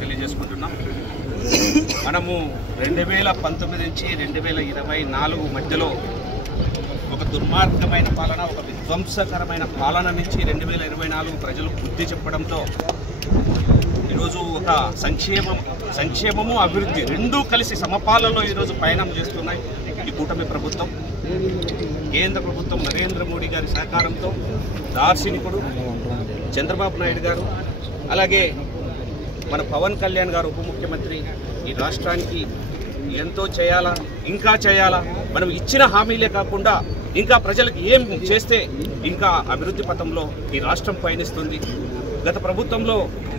తెలియజేసుకుంటున్నాం. మనము 2019 నుంచి 2024 మధ్యలో ఒక దుర్మార్గమైన పాలన, ఒక విధ్వంసకరమైన పాలన నుంచి 2024 ప్రజలు బుద్ధి చెప్పడంతో ఈరోజు ఒక సంక్షేమము అభివృద్ధి రెండూ కలిసి సమపాలలో ఈరోజు పయనం చేస్తున్నాయి ఈ కూటమి ప్రభుత్వం. కేంద్ర ప్రభుత్వం నరేంద్ర మోడీ గారి సహకారంతో దార్శనికుడు చంద్రబాబు నాయుడు గారు, అలాగే మన పవన్ కళ్యాణ్ గారు ఉప ముఖ్యమంత్రి ఈ రాష్ట్రానికి ఎంతో చేయాలా, ఇంకా చేయాలా, మనం ఇచ్చిన హామీలే కాకుండా ఇంకా ప్రజలకు ఏం చేస్తే ఇంకా అభివృద్ధి పథంలో ఈ రాష్ట్రం పయనిస్తుంది. గత ప్రభుత్వంలో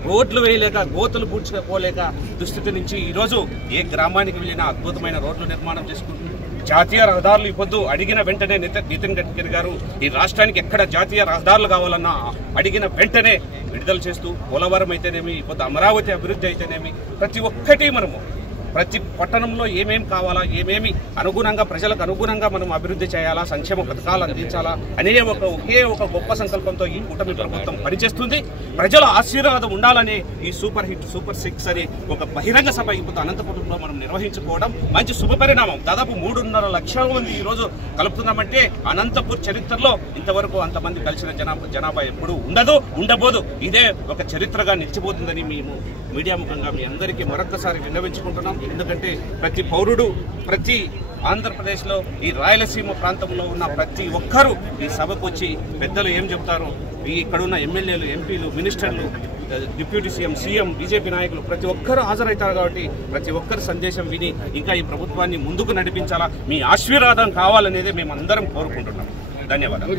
రోడ్లు వేయలేక, గోతులు పూడ్చుకోలేక దుస్థితి నుంచి ఈరోజు ఏ గ్రామానికి వెళ్ళినా అద్భుతమైన రోడ్లు నిర్మాణం చేసుకుంటుంది. జాతీయ రహదారులు ఇప్పుడు అడిగిన వెంటనే నితిన్ గడ్కరీ గారు ఈ రాష్ట్రానికి ఎక్కడ జాతీయ రహదారులు కావాలన్నా అడిగిన వెంటనే విడుదల చేస్తూ, పోలవరం అయితేనేమి, ఇప్పుడు అమరావతి అభివృద్ధి అయితేనేమి, ప్రతి ఒక్కటి మనము ప్రతి పట్టణంలో ఏమేమి కావాలా, ఏమేమి అనుగుణంగా ప్రజలకు అనుగుణంగా మనం అభివృద్ధి చేయాలా, సంక్షేమ పథకాలు అందించాలా అనే ఒకే ఒక గొప్ప సంకల్పంతో ఈ కూటమి ప్రభుత్వం పనిచేస్తుంది. ప్రజల ఆశీర్వాదం ఉండాలని ఈ సూపర్ హిట్ సూపర్ 6 అని ఒక బహిరంగ సభ ఇప్పుడు అనంతపురంలో మనం నిర్వహించుకోవడం మంచి శుభపరిణామం. దాదాపు 3.5 లక్షల మంది ఈరోజు కలుపుతున్నామంటే అనంతపూర్ చరిత్రలో ఇంతవరకు అంతమంది కలిసిన జనాభా ఎప్పుడూ ఉండదు, ఉండబోదు. ఇదే ఒక చరిత్రగా నిలిచిపోతుందని మేము మీడియా ముఖంగా మీ అందరికీ మరొకసారి విన్నవించుకుంటున్నాం. ఎందుకంటే ప్రతి పౌరుడు, ప్రతి ఆంధ్రప్రదేశ్లో ఈ రాయలసీమ ప్రాంతంలో ఉన్న ప్రతి ఒక్కరూ ఈ సభకు వచ్చి పెద్దలు ఏం చెప్తారో, ఇక్కడున్న ఎమ్మెల్యేలు, ఎంపీలు, మినిస్టర్లు, డిప్యూటీ సీఎం, బీజేపీ నాయకులు ప్రతి ఒక్కరూ హాజరవుతారు. కాబట్టి ప్రతి ఒక్కరి సందేశం విని ఇంకా ఈ ప్రభుత్వాన్ని ముందుకు నడిపించాలా, మీ ఆశీర్వాదం కావాలనేదే మేము అందరం కోరుకుంటున్నాం. ధన్యవాదాలు.